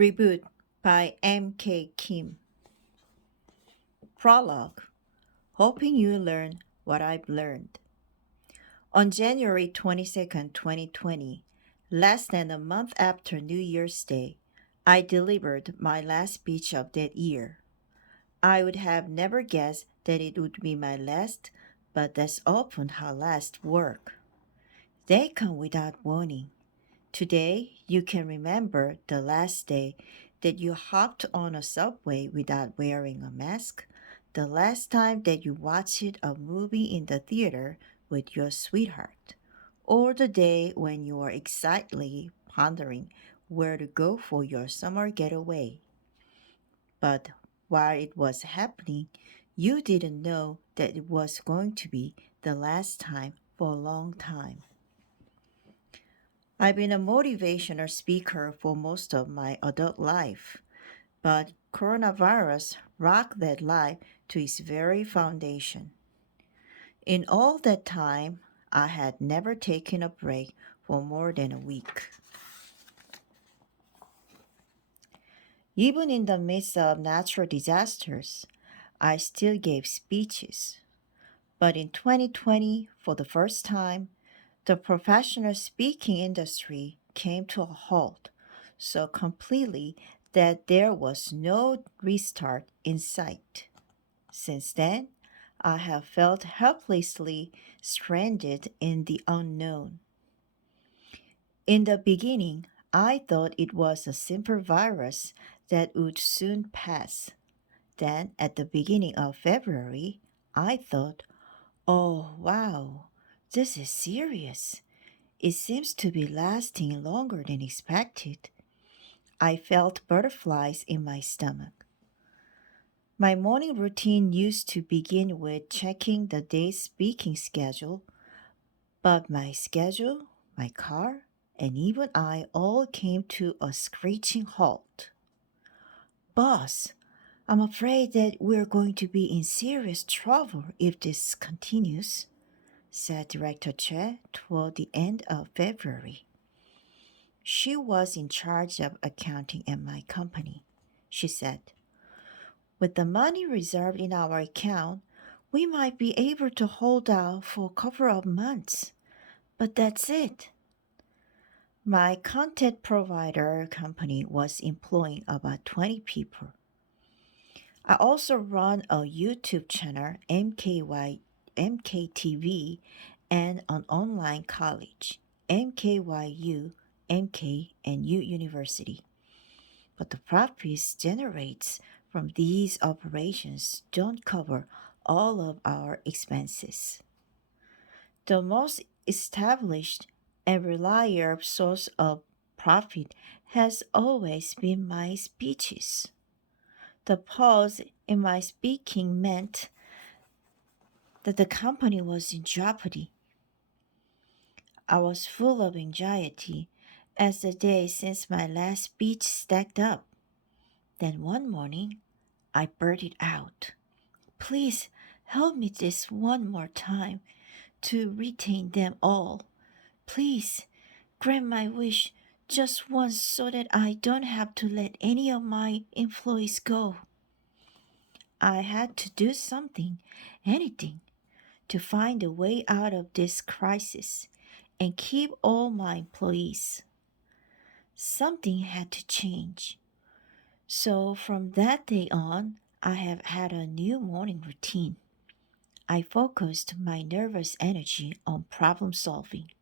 Reboot by M.K. Kim. Prologue. Hoping you learn what I've learned. On January 22nd, 2020, less than a month after New Year's Day, I delivered my last speech of that year. I would have never guessed that it would be my last, but that's often how last work. They come without warning. Today, you can remember the last day that you hopped on a subway without wearing a mask, the last time that you watched a movie in the theater with your sweetheart, or the day when you were excitedly pondering where to go for your summer getaway. But while it was happening, you didn't know that it was going to be the last time for a long time. I've been a motivational speaker for most of my adult life, but coronavirus rocked that life to its very foundation. In all that time, I had never taken a break for more than a week. Even in the midst of natural disasters, I still gave speeches. But in 2020, for the first time, the professional speaking industry came to a halt so completely that there was no restart in sight. Since then, I have felt helplessly stranded in the unknown. In the beginning, I thought it was a simple virus that would soon pass. Then, at the beginning of February, I thought, oh wow, this is serious. It seems to be lasting longer than expected. I felt butterflies in my stomach. My morning routine used to begin with checking the day's speaking schedule, but my schedule, my car, and even I all came to a screeching halt. Boss, I'm afraid that we're going to be in serious trouble if this continues, said Director Che toward the end of February. She was in charge of accounting at my company. She said, with the money reserved in our account, we might be able to hold out for a couple of months. But that's it. My content provider company was employing about 20 people. I also run a YouTube channel, MKTV, and an online college, MKYU, MK, and U University. But the profits generates from these operations don't cover all of our expenses. The most established and reliable source of profit has always been my speeches. The pause in my speaking meant that the company was in jeopardy. I was full of anxiety as the days since my last speech stacked up. Then one morning, I blurted out, please help me this one more time to retain them all. Please grant my wish just once so that I don't have to let any of my employees go. I had to do something, anything, to find a way out of this crisis and keep all my employees. Something had to change. So from that day on, I have had a new morning routine. I focused my nervous energy on problem solving.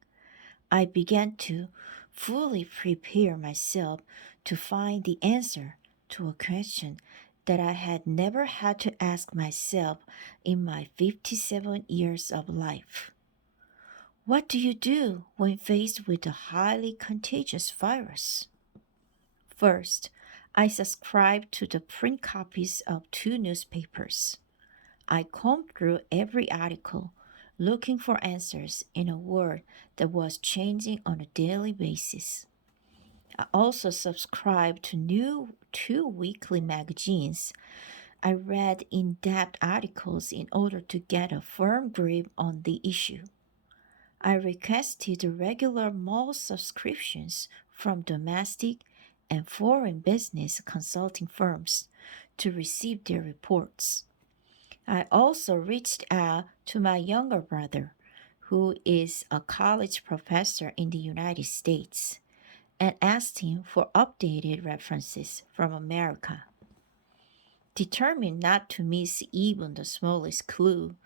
I began to fully prepare myself to find the answer to a question that I had never had to ask myself in my 57 years of life. What do you do when faced with a highly contagious virus? First, I subscribed to the print copies of two newspapers. I combed through every article, looking for answers in a world that was changing on a daily basis. I also subscribed to two weekly magazines. I read in-depth articles in order to get a firm grip on the issue. I requested regular mall subscriptions from domestic and foreign business consulting firms to receive their reports. I also reached out to my younger brother, who is a college professor in the United States, and asked him for updated references from America. Determined not to miss even the smallest clue,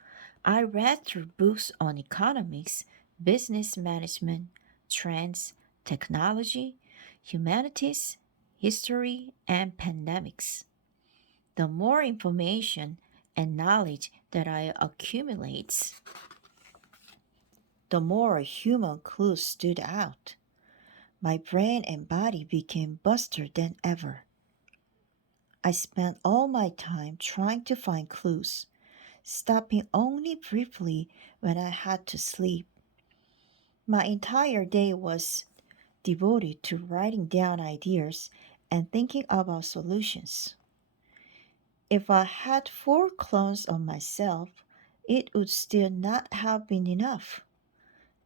I read through books on economics, business management, trends, technology, humanities, history, and pandemics. The more information and knowledge that I accumulate, the more human clues stood out. My brain and body became buster than ever. I spent all my time trying to find clues, stopping only briefly when I had to sleep. My entire day was devoted to writing down ideas and thinking about solutions. If I had four clones of myself, it would still not have been enough.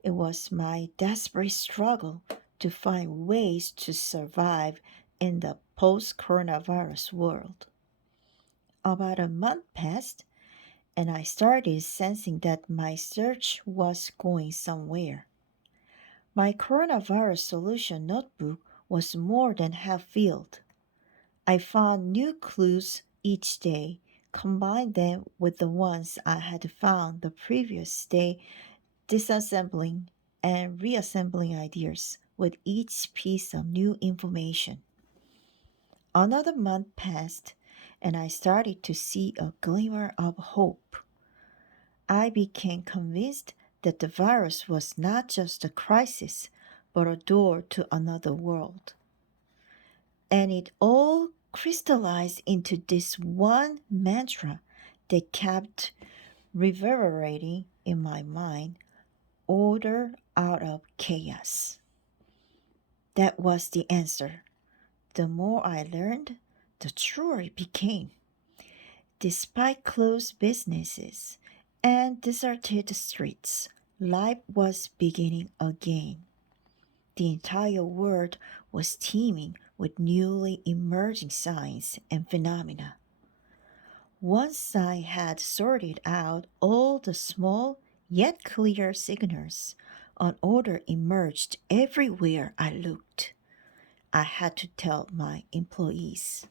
It was my desperate struggle to find ways to survive in the post coronavirus world. About a month passed, and I started sensing that my search was going somewhere. My coronavirus solution notebook was more than half filled. I found new clues each day, combined them with the ones I had found the previous day, disassembling and reassembling ideas with each piece of new information. Another month passed, and I started to see a glimmer of hope. I became convinced that the virus was not just a crisis, but a door to another world. And it all crystallized into this one mantra that kept reverberating in my mind: order out of chaos. That was the answer. The more I learned, the truer it became. Despite closed businesses and deserted streets, life was beginning again. The entire world was teeming with newly emerging signs and phenomena. Once I had sorted out all the small yet clear signals, an order emerged everywhere I looked. I had to tell my employees.